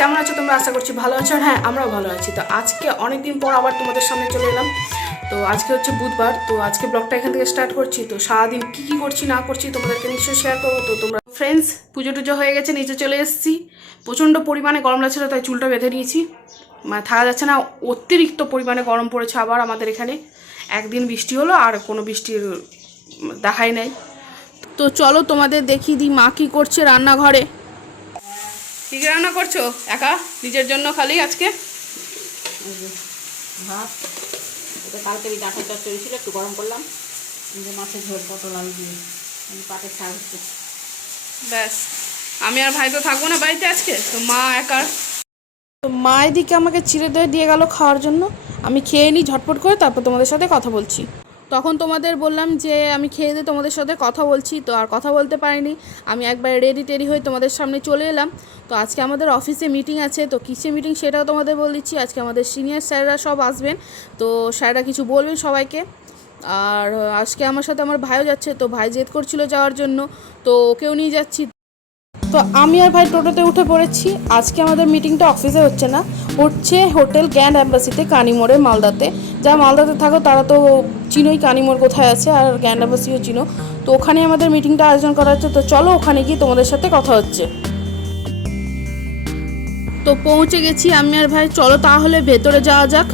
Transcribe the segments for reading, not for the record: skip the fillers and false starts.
কেমন আছো তোমরা? আশা করছি ভালো আছো। হ্যাঁ, আমরাও ভালো আছি। তো আজকে অনেকদিন পর আবার তোমাদের সামনে চলে এলাম। তো আজকে হচ্ছে বুধবার। তো আজকে ব্লগটা এখান থেকে স্টার্ট করছি। তো সারাদিন কী কী করছি না করছি তোমাদেরকে নিশ্চয়ই শেয়ার করবো। তো তোমরা ফ্রেন্ডস, পুজো টুজো হয়ে গেছে, নিচে চলে এসেছি। প্রচণ্ড পরিমাণে গরম লাগছিল, তাই চুলটা বেঁধে নিয়েছি। মানে থাকা যাচ্ছে না, অতিরিক্ত পরিমাণে গরম পড়েছে আবার আমাদের এখানে। একদিন বৃষ্টি হলো আর কোনো বৃষ্টির দেখাই নাই। তো চলো তোমাদের দেখিয়ে দিই মা কী করছে রান্নাঘরে। কী রান্না করছো একা নিজের জন্য খালি আজকে? ভাত, ওটা কালকে ডাঁটার চচ্চড়ি ছিল, একটু গরম করলাম। মাছের ঝোল, পটল আলু দিয়ে পাটের শাক হচ্ছে। ব্যাস, আমি আর ভাই তো থাকবো না বাড়িতে আজকে, তো মা একা। তো মা এদিকে আমাকে চিড়ে দই দিয়ে গেল খাওয়ার জন্য। আমি খেয়ে নিই ঝটপট করে, তারপর তোমাদের সাথে কথা বলছি। তখন তোমাদের বললাম যে আমি খেয়ে দিয়ে তোমাদের সাথে কথা বলছি, তো আর কথা বলতে পারিনি। আমি একবার রেডি টেডি হয়ে তোমাদের সামনে চলে এলাম। তো আজকে আমাদের অফিসে মিটিং আছে। তো কিসে মিটিং সেটাও তোমাদের বলে দিচ্ছি। আজকে আমাদের সিনিয়র স্যাররা সব আসবেন। তো স্যাররা কিছু বলবেন সবাইকে। আর আজকে আমার সাথে আমার ভাইও যাচ্ছে। তো ভাই জেদ করছিল যাওয়ার জন্য, তো ওকেও নিয়ে যাচ্ছি। তো আমি আর ভাই টোটোতে উঠে পড়েছি। আজকে আমাদের মিটিংটা অফিসে হচ্ছে না, হচ্ছে হোটেল গ্র্যান্ড অ্যাম্বাসিতে, কানিমোড়ে, মালদাতে। যা মালদাতে থাকো তারা তো চিনোই কানিমোড় কোথায় আছে, আর গ্র্যান্ড অ্যাম্বাসিও চিনো। তো ওখানে আমাদের মিটিংটা আয়োজন করা হচ্ছে। তো চলো ওখানে গিয়ে তোমাদের সাথে কথা হচ্ছে। তো পৌঁছে গেছি আমি আর ভাই, চলো তাহলে ভেতরে যাওয়া যাক।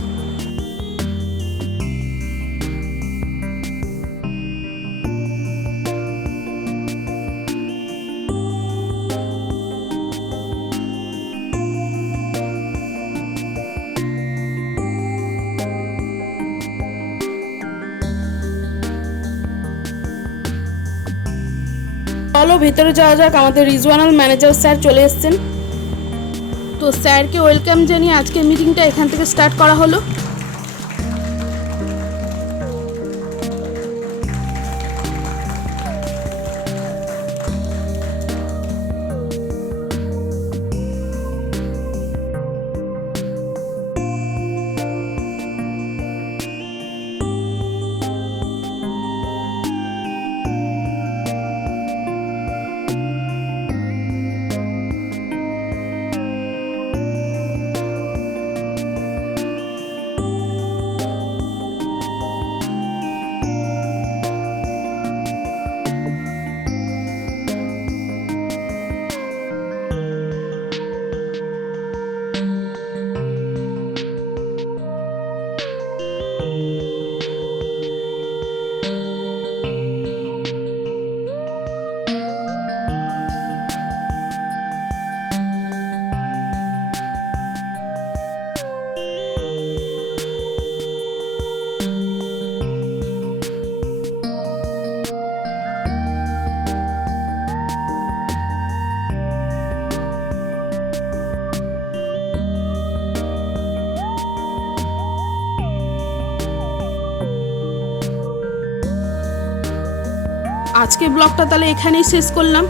চলো ভেতরে যাওয়া যাক। আমাদের রিজওয়ানাল ম্যানেজার স্যার চলে এসেছেন। তো স্যারকে ওয়েলকাম জানিয়ে আজকের মিটিংটা এখান থেকে স্টার্ট করা হলো। আজকের ব্লগটা তাহলে এখানেই শেষ করলাম।